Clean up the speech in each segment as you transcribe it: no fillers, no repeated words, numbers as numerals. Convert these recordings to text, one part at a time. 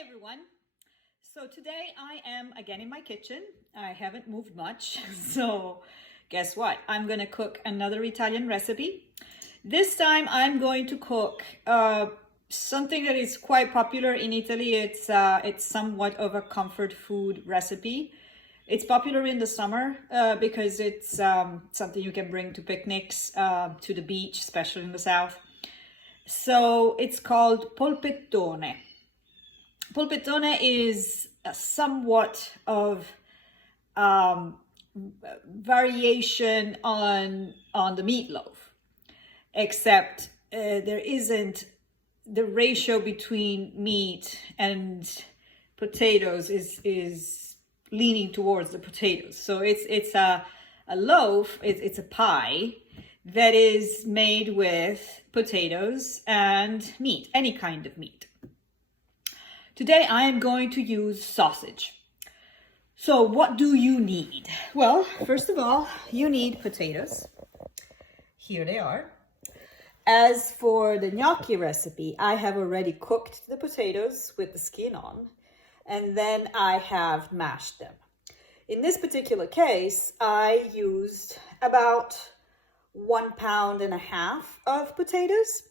Hi everyone. So today I am again in my kitchen. I haven't moved much. So guess what? I'm gonna cook another Italian recipe. This time I'm going to cook something that is quite popular in Italy. It's somewhat of a comfort food recipe. It's popular in the summer because it's something you can bring to picnics, to the beach, especially in the south. So it's called polpettone. Polpettone is somewhat of um, variation on the meatloaf, except there isn't the ratio between meat and potatoes is leaning towards the potatoes. So it's a loaf. It's a pie that is made with potatoes and meat, any kind of meat. Today I am going to use sausage. So what do you need? Well, first of all, you need potatoes. Here they are. As for the gnocchi recipe, I have already cooked the potatoes with the skin on, and then I have mashed them. In this particular case, I used about 1.5 pounds of potatoes,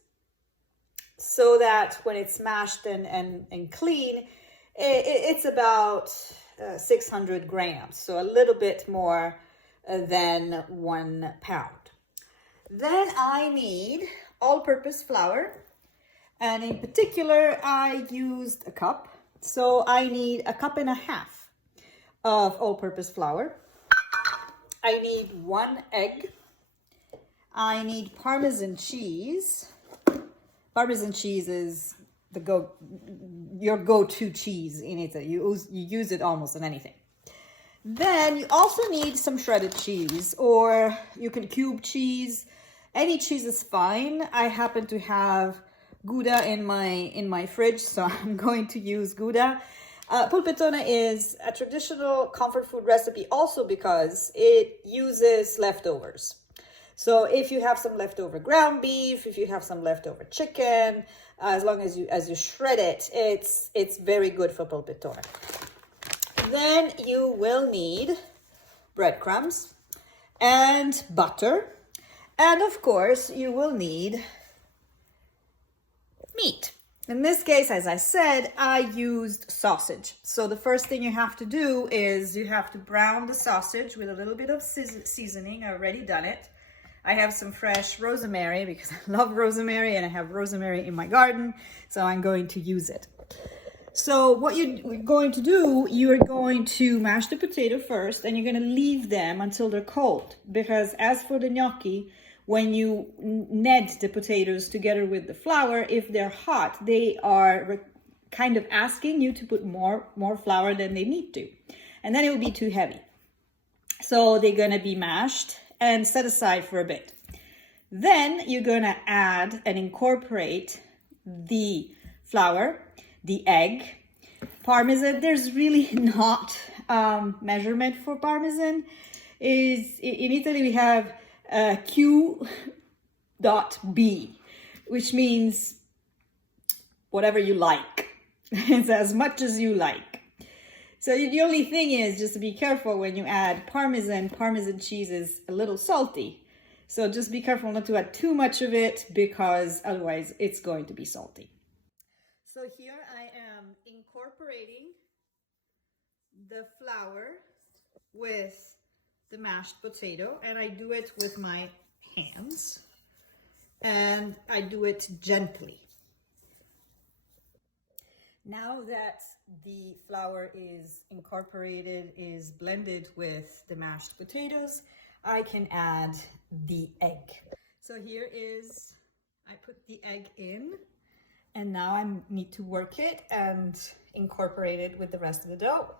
so that when it's mashed and clean, it's about 600 grams, so a little bit more than 1 pound. Then I need all-purpose flour, and in particular I used a cup, so I need 1.5 cups of all-purpose flour. I need 1 egg. I need Parmesan cheese. Parmesan cheese is your go-to cheese in Italy. You use it almost on anything. Then you also need some shredded cheese, or you can cube cheese. Any cheese is fine. I happen to have Gouda in my fridge, so I'm going to use Gouda. Polpettone is a traditional comfort food recipe also because it uses leftovers. So if you have some leftover ground beef, if you have some leftover chicken, as long as you shred it, it's very good for polpettone. Then you will need breadcrumbs and butter. And of course, you will need meat. In this case, as I said, I used sausage. So the first thing you have to do is you have to brown the sausage with a little bit of seasoning. I've already done it. I have some fresh rosemary because I love rosemary, and I have rosemary in my garden, so I'm going to use it. So what you're going to do, you're going to mash the potato first, and you're going to leave them until they're cold, because as for the gnocchi, when you knead the potatoes together with the flour, if they're hot, they are kind of asking you to put more flour than they need to, and then it will be too heavy. So they're going to be mashed and set aside for a bit. Then you're going to add and incorporate the flour, the egg, Parmesan. There's really not measurement for Parmesan. In Italy we have Q.B, which means whatever you like. It's as much as you like. So the only thing is just to be careful when you add Parmesan. Parmesan cheese is a little salty. So just be careful not to add too much of it, because otherwise it's going to be salty. So here I am incorporating the flour with the mashed potato, and I do it with my hands, and I do it gently. Now that the flour is incorporated, is blended with the mashed potatoes, I can add the egg. So here is, I put the egg in, and now I need to work it and incorporate it with the rest of the dough.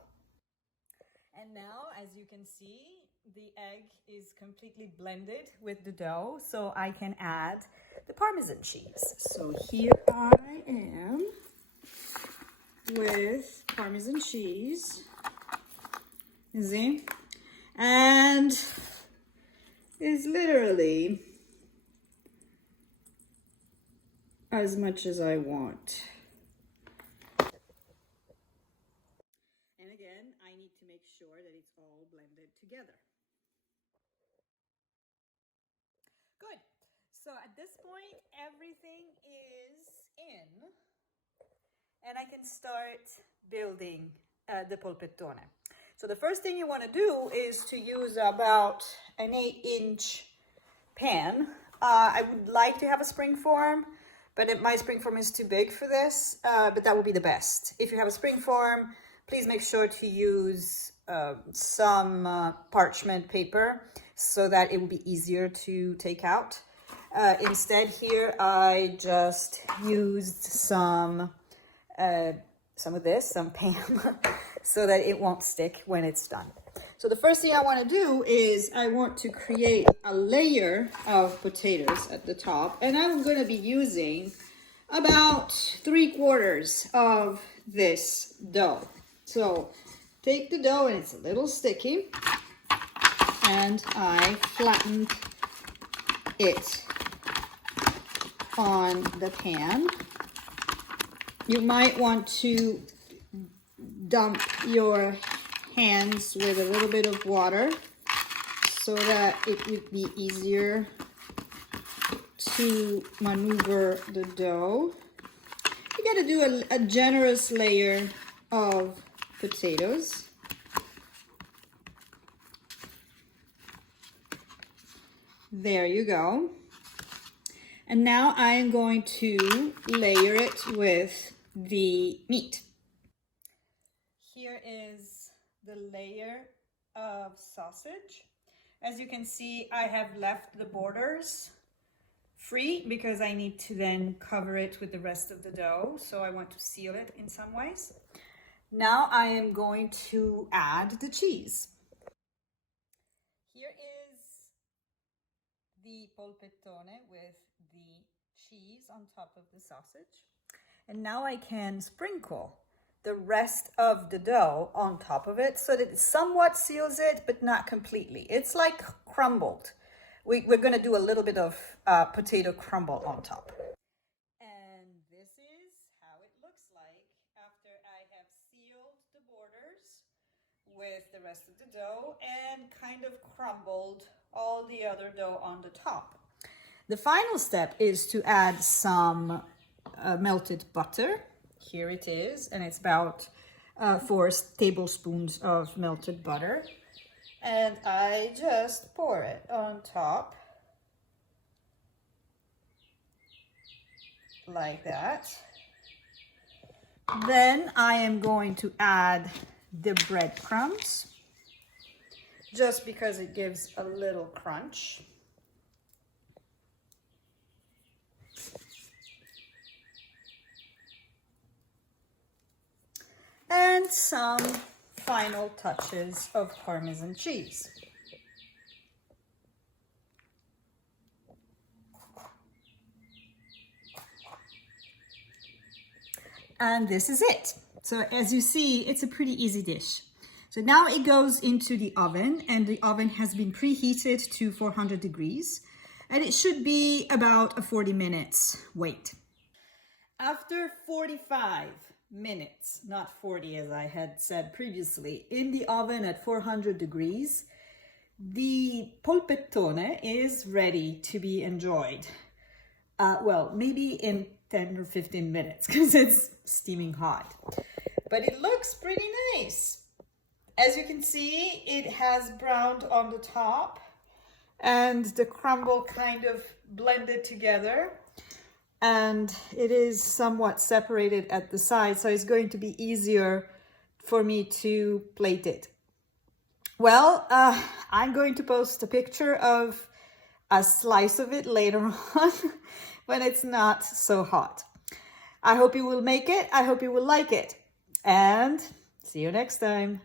And now, as you can see, the egg is completely blended with the dough, so I can add the Parmesan cheese. So here I am with Parmesan cheese, you see, and it's literally as much as I want. again, I need to make sure that it's all blended together. Good. So at this point, everything is in, and I can start building the polpettone. So the first thing you want to do is to use about an 8-inch pan. I would like to have a springform, but my springform is too big for this, but that would be the best. If you have a springform, please make sure to use some parchment paper so that it will be easier to take out. Instead here, I just used some of this, some Pam, so that it won't stick when it's done. So the first thing I want to do is I want to create a layer of potatoes at the top, and I'm going to be using about 3/4 of this dough. So take the dough, and it's a little sticky, and I flattened it on the pan. You might want to dump your hands with a little bit of water so that it would be easier to maneuver the dough. You got to do a generous layer of potatoes. There you go. And now I'm going to layer it with the meat. Here is the layer of sausage. As you can see, I have left the borders free because I need to then cover it with the rest of the dough. So I want to seal it in some ways. Now I am going to add the cheese. Here is the polpettone with the cheese on top of the sausage. And now I can sprinkle the rest of the dough on top of it so that it somewhat seals it, but not completely. It's like crumbled. We're going to do a little bit of potato crumble on top. And this is how it looks like after I have sealed the borders with the rest of the dough and kind of crumbled all the other dough on the top. The final step is to add some melted butter. Here it is, and it's about 4 tablespoons of melted butter. And I just pour it on top like that. Then I am going to add the breadcrumbs just because it gives a little crunch. And some final touches of Parmesan cheese. And this is it. So as you see, it's a pretty easy dish. So now it goes into the oven, and the oven has been preheated to 400 degrees, and it should be about a 40 minutes wait. After 45 minutes, not 40 as I had said previously, in the oven at 400 degrees, the polpettone is ready to be enjoyed. Well, maybe in 10 or 15 minutes because it's steaming hot. But it looks pretty nice. As you can see, it has browned on the top and the crumble kind of blended together. And it is somewhat separated at the side, so it's going to be easier for me to plate it. Well, I'm going to post a picture of a slice of it later on when it's not so hot. I hope you will make it. I hope you will like it. And see you next time.